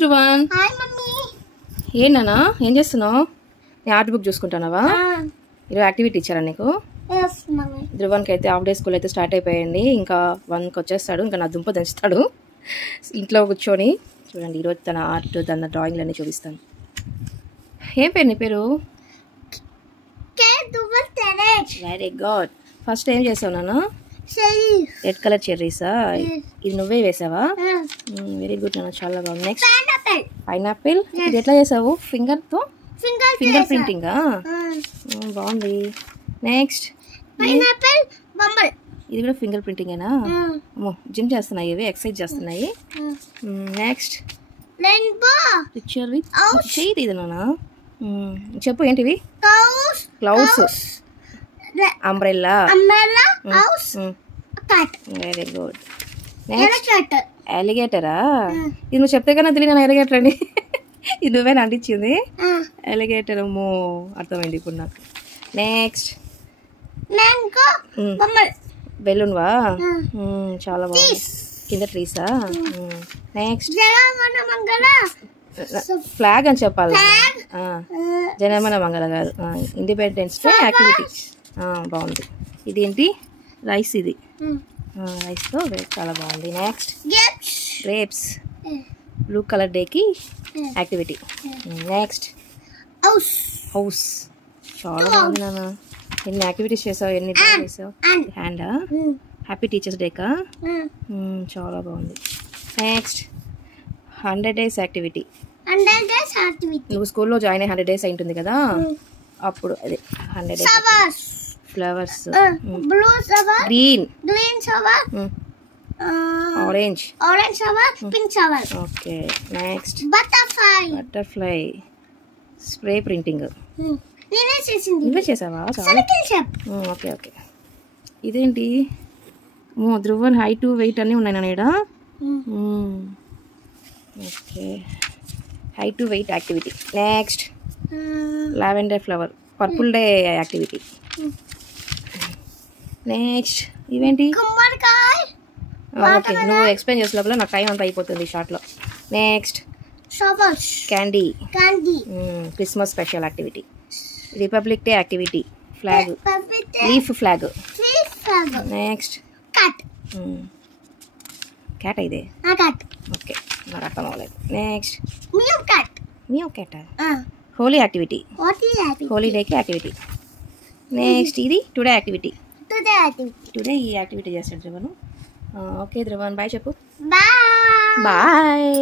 Dhruvan hi mummy. ఏంటన్నా ఏం చేస్తున్నావు? నేను ఆర్ట్ బుక్ చూసుకుంటున్నావా? ఈరోజు యాక్టివిటీ ఇచ్చారా నీకు? yes mummy. ధ్రువన్కి అయితే హాఫ్ డే స్కూల్ అయితే స్టార్ట్ అయిపోయింది. ఇంకా 1కి వచ్చేస్తాడు. ఇంకా నా దుంప దంచుతాడు ఇంట్లో కూర్చొని. చూడండి ఈరోజు తన ఆర్ట్ తన డ్రాయింగ్లన్నీ చూపిస్తాను. ఏం పేరు నీ పేరు? Very good. ఫస్ట్ ఏం చేసావు నాన్న? రెడ్ కలర్ చెర్రీసా? ఇది నువ్వే వేసావా? వెరీ గుడ్ నాన్న, చాలా బాగుంది. Next pineapple. ఇది ఎట్లా చేసావు? ఫింగర్ ప్రింటింగ్ బాగుంది. నెక్స్ట్ ఇది కూడా ఫింగర్ ప్రింటింగేనా? జిమ్ చేస్తున్నాయి, ఇవి ఎక్సర్సైజ్ చేస్తున్నాయి. నెక్స్ట్ పిక్చర్ విత్ చేయి ఇది నాన్న. చెప్పు ఏంటివి? Clouds, umbrella. Very good. Next ఎలిగేటరా? ఇది నువ్వు చెప్తే కన్నా తెలియదు నేను ఎలిగేటర్ అని. ఇది నువ్వే అంటించింది. ఎలిగేటర్ అమ్మో అర్థమైంది ఇప్పుడు నాకు. నెక్స్ట్ బెలూన్వా? చాలా బాగుంది. కింద ట్రీసా? నెక్స్ట్ ఫ్లాగ్ అని చెప్పాలి. జనగణ మంగళ గారు ఇండిపెండెన్స్ డే యాక్టివిటీ బాగుంది. ఇదేంటి? రైస్. ఇది రైస్తో చాలా బాగుంది. నెక్స్ట్ గ్రేప్స్, బ్లూ కలర్ డేకి యాక్టివిటీ. Next house. చాలా బాగుంది నాన్న. ఎన్ని యాక్టివిటీస్ చేసావు? ఎన్ని చేసావు? హ్యాండా? Happy teachers డేకా? చాలా బాగుంది. Next 100 days activity. నువ్వు స్కూల్లో జాయిన్ అయ్యి 100 days అయి ఉంటుంది కదా, అప్పుడు అదే 100 days. Flowers, green, orange, pink. Okay. Next butterfly, spray printing. నువ్వే చేసావా? Okay okay. ఇదేంటి? ధ్రువన్ హైట్ వెయిట్ అన్నీ ఉన్నాయి నా ఈడ. Okay, height to weight activity. Next lavender flower, purple day activity. Next ఇవేంటి? ఓకే, నువ్వు ఎక్స్ప్లెయిన్ చేసే లోపల నాకు టైం అంతా అయిపోతుంది షార్ట్లో. Next candy, Christmas special activity. Republic day activity, flag, leaf flag. Next cat. ఇదే ఓకే, నాకు అర్థం అవ్వలేదు. Next meow cat. Holi activity, Holi డేకి యాక్టివిటీ. నెక్స్ట్ ఇది టుడే యాక్టివిటీ. టుడే ఈ యాక్టివిటీ చేస్తాడు ధ్రువన్. ఓకే ధ్రువన్ బాయ్ చెప్పు. బాయ్.